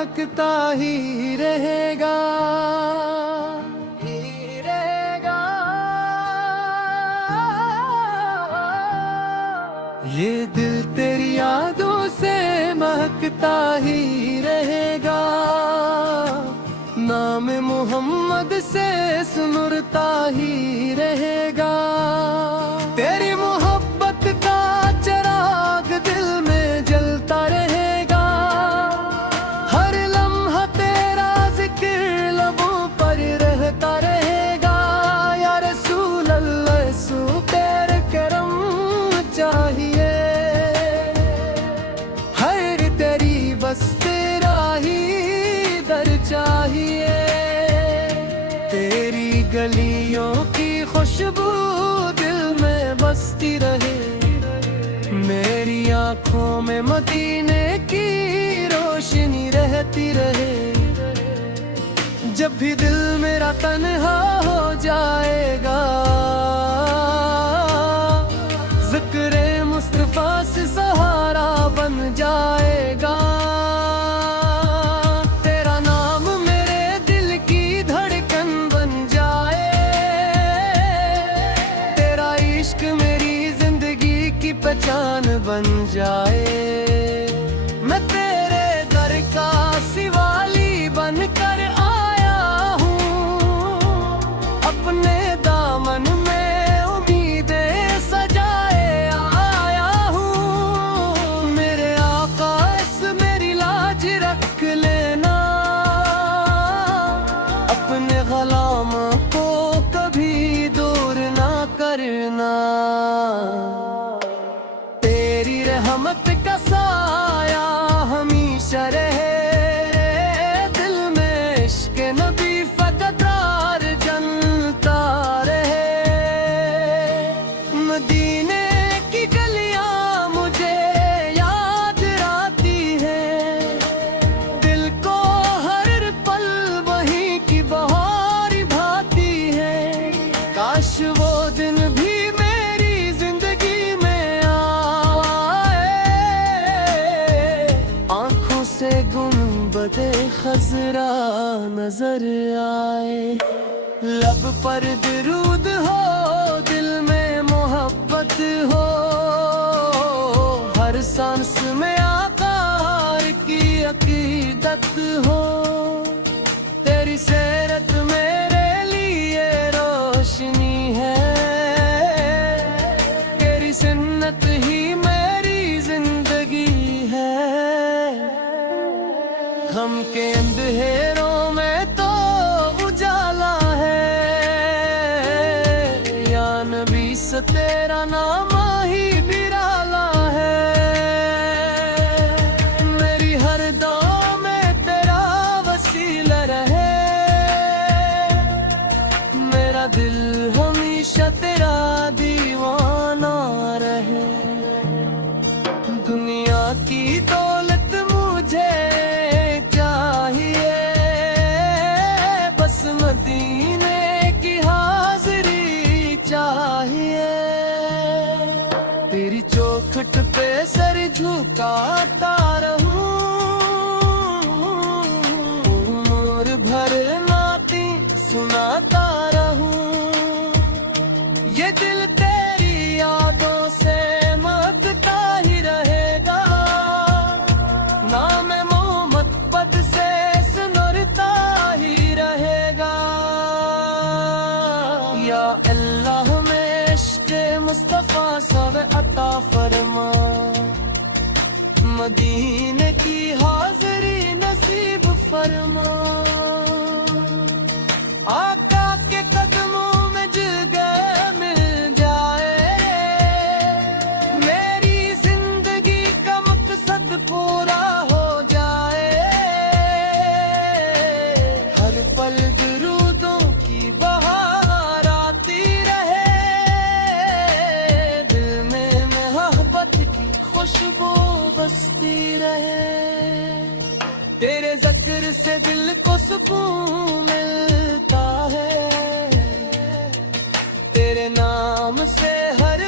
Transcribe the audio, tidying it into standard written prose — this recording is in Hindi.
महकता ही रहेगा, ये दिल तेरी यादों से महकता ही रहेगा। नाम मोहम्मद से सुनुरता ही रहेगा। तेरी मोहब्बत का चिराग दिल में जलता रहेगा। हर लम्हा तेरा जिक्र लबों पर रहता रहेगा। या रसूल अल्लाह सू तेरे करम चाहिए, हर तेरी बस तेरा ही दर चाहिए। तेरी गलियों की खुशबू दिल में बसती रहे, मेरी आँखों में मदीने की रोशनी रहती रहे। जब भी दिल मेरा तन्हा हो जाएगा, ज़िक्र मुस्तफा से सहारा बन जाएगा। तेरा नाम मेरे दिल की धड़कन बन जाए, तेरा इश्क मेरी जिंदगी की पहचान बन जाए। मैं तेरे दर का सिवाली बन कर आया हूँ, अपने दामन में उम्मीदें सजाए आया हूँ। मेरे आका इस मेरी लाज रख लेना, अपने ग़ुलाम को कभी दूर ना करना। तेरी रहमत का साया हमेशा रहे, दिल में इश्क़ नबी फ़करार जलता रहे। मदीने की गलियां मुझे याद आती है, दिल को हर पल वहीं की बहार भाती है। काश वो दिन भी मेरी जिंदगी में आए, आंखों से गुंबदे खज़रा नजर आए। लब पर दरूद हो, दिल में मोहब्बत हो, हर सांस में आकार की अकीदत हो। तेरी सीरत मेरे लिए रोशनी है, तेरी सुन्नत ही मेरी जिंदगी है। गम के अंधेरों में तो उजाला है, या नबी से तेरा नाम ही बिराला है। मेरी हर दौर में तेरा वसीला रहे, मेरा दिल हमेशा तेरा दीवाना रहे। दुनिया की दौलत मुझे चाहिए, बस मदीने की हाजिरी चाहिए। तेरी चौखट पे सर झुकाता रहूं, उम्र भर नाती सुनाता रहूं। ये दिल तेरी यादों से महकता ही रहेगा, नाम मोहम्मद से सुनुरता ही रहेगा। या अल्लाह में इश्क़ मुस्तफा सब अता फरमा, मदीने की हाज़िरी नसीब फरमा। आका के कदमों में जगह मिल जाए, मेरी जिंदगी का मकसद पूरा हो जाए। हर पल दुरूदों की बहार आती रहे, दिल में मोहब्बत की खुशबू बसती रहे। तेरे ज़िक्र से दिल को सुकून मिलता है, तेरे नाम से हर